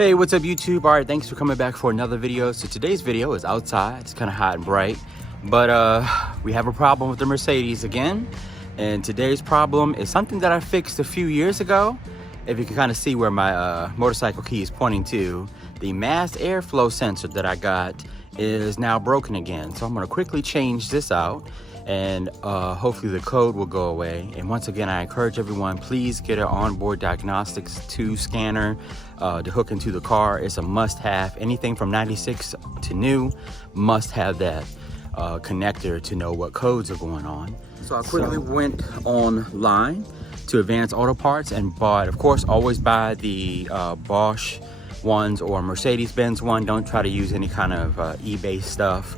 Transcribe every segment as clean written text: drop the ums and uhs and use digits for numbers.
Hey, what's up YouTube? All right, thanks for coming back for another video. So today's video is outside. It's kind of hot and bright, but we have a problem with the Mercedes again. And today's problem is something that I fixed a few years ago. If you can kind of see where my motorcycle key is pointing to, the mass airflow sensor that I got is now broken again. So I'm gonna quickly change this out, and hopefully the code will go away. And once again, I encourage everyone, please get an onboard diagnostics 2 scanner to hook into the car. It's a must-have. Anything from 96 to new must have that connector to know what codes are going on. So I quickly went online to Advanced Auto Parts and bought, of course, always buy the Bosch ones or Mercedes-Benz one. Don't try to use any kind of eBay stuff.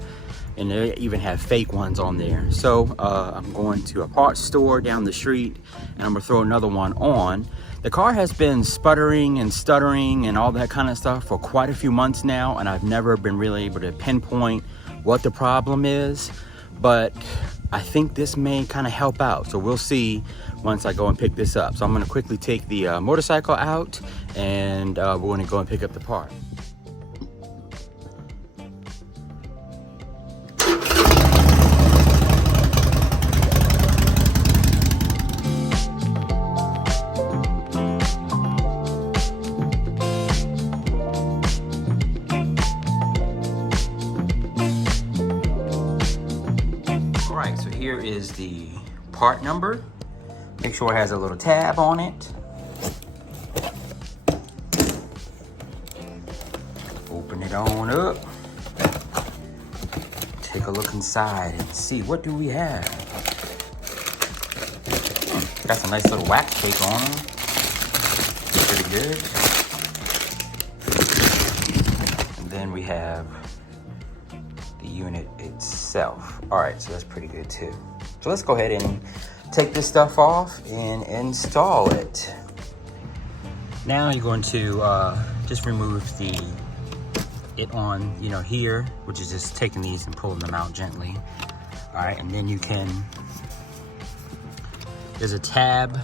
And they even have fake ones on there. So I'm going to a parts store down the street and I'm gonna throw another one on. The car has been sputtering and stuttering and all that kind of stuff for quite a few months now, and I've never been really able to pinpoint what the problem is, but I think this may kind of help out. So we'll see once I go and pick this up. So I'm gonna quickly take the motorcycle out, and we're gonna go and pick up the part. So here is the part number. Make sure it has a little tab on it. Open it on up. Take a look inside and see, what do we have? Got some nice little wax tape on them. Pretty good. And then we have the unit itself. All right, so that's pretty good too. So let's go ahead and take this stuff off and install it. Now you're going to just remove it on, here, which is just taking these and pulling them out gently. All right, and then you can, there's a tab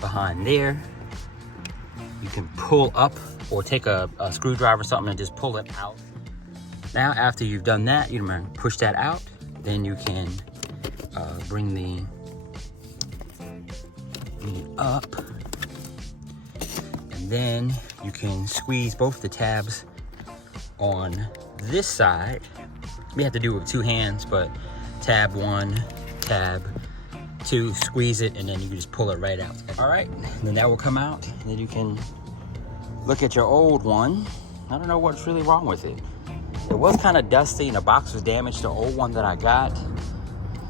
behind there. You can pull up or take a screwdriver or something and just pull it out. Now, after you've done that, you're gonna push that out. Then you can bring the unit up. And then you can squeeze both the tabs on this side. We have to do it with 2 hands, but tab 1, tab 2, squeeze it, and then you can just pull it right out. All right, and then that will come out. And then you can look at your old one. I don't know what's really wrong with it. It was kind of dusty and the box was damaged, the old one that I got.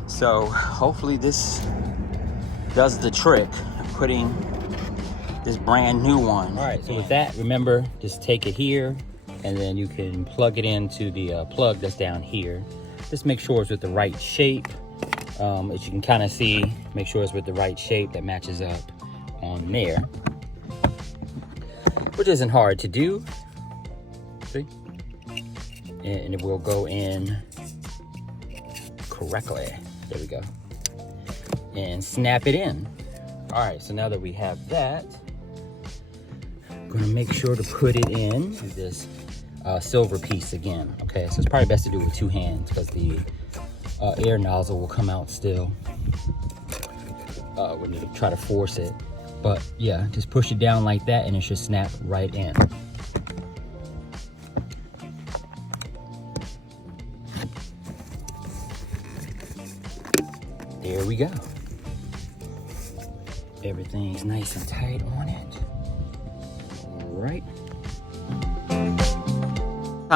So hopefully this does the trick of putting this brand new one. All right, so with that, remember, just take it here and then you can plug it into the plug that's down here. Just make sure it's with the right shape. As you can kind of see, make sure it's with the right shape that matches up on there, which isn't hard to do. See? And it will go in correctly. There we go. And snap it in. All right, so now that we have that, I'm gonna make sure to put it in this silver piece again. Okay, so it's probably best to do it with 2 hands because the air nozzle will come out still when you try to force it. But yeah, just push it down like that and it should snap right in. There we go. Everything's nice and tight on it. All right.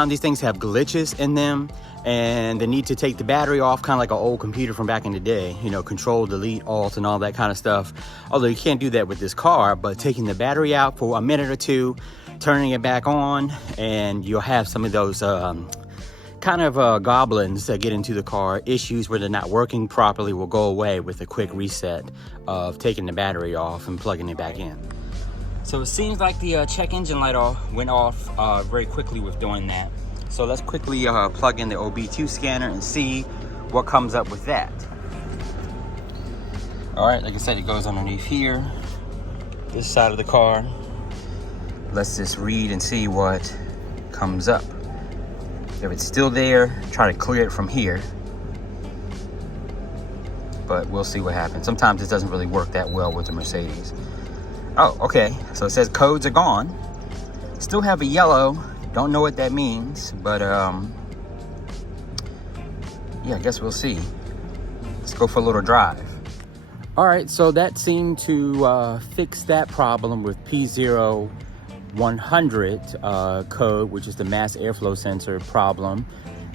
These things have glitches in them, and the need to take the battery off, kind of like an old computer from back in the day, control, delete, alt, and all that kind of stuff. Although you can't do that with this car, but taking the battery out for a minute or 2, turning it back on, and you'll have some of those kind of goblins that get into the car. Issues where they're not working properly will go away with a quick reset of taking the battery off and plugging it back in. So it seems like the check engine light went off very quickly with doing that. So let's quickly plug in the OB2 scanner and see what comes up with that. All right, like I said, it goes underneath here, this side of the car. let's just read and see what comes up. If it's still there, try to clear it from here. But we'll see what happens. Sometimes it doesn't really work that well with the Mercedes. Oh, okay. So it says codes are gone. Still have a yellow. Don't know what that means, but yeah, I guess we'll see. Let's go for a little drive. All right, so that seemed to fix that problem with P0100 code, which is the mass airflow sensor problem.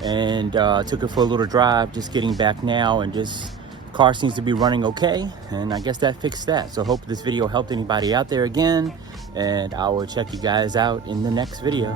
And took it for a little drive, just getting back now, and just car seems to be running okay, and I guess that fixed that. So hope this video helped anybody out there again, and I will check you guys out in the next video.